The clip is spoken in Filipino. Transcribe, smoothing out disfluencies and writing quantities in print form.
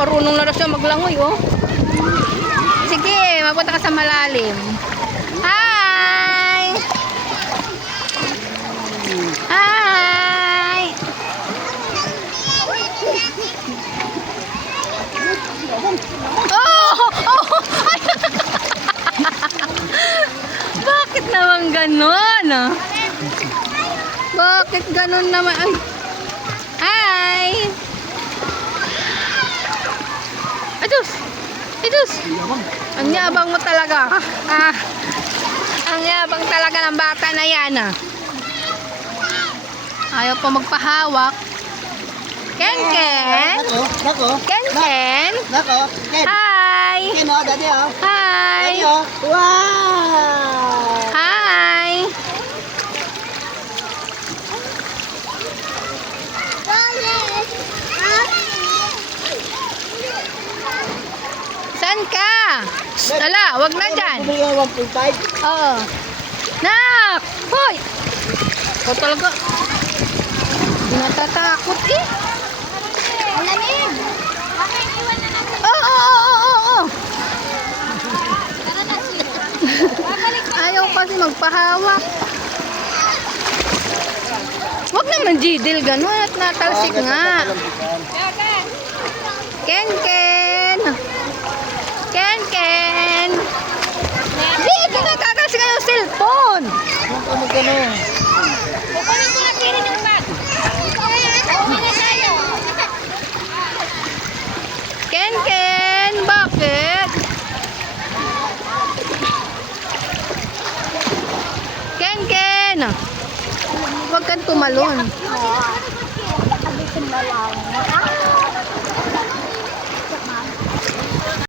marunong na siya maglangoy, oh. Sige, mapunta ka sa malalim. Hi! Hi! Oh! Oh! Bakit naman ganon? Bakit ganon naman? Ay! Hi! Adus! Adus! Ang yabang mo talaga. Ah, ang yabang talaga ng bata na yan. Ayaw pa magpahawak. Ken-ken! Nako. Ken-ken! Nako. Ken. Hi! Ken, oh, daddy, oh. Hi! Daddy, oh. Wow! Hi! Saan ka? Ala, wag na dyan. Bumili ka ng 1.5. Oo. Nak! Hoy! Ikaw talaga. Hindi natatakot eh. Alamin! Bakit iwan na natin? Oo. Tara na, sino? Babalik pa. Ayaw kasi magpahawak. Wag naman Jidil, ganun at natalsik nga. Gagan! Ken-ken! Ken-ken! Di, kinakakalsik nga yung cellphone. Huwag ka magganun. Kukunin ko na sino yung bag. Kukunin na tayo. Ken-ken! Bakit? Ken-ken! Huwag kang tumalon. Nakalitin na lang.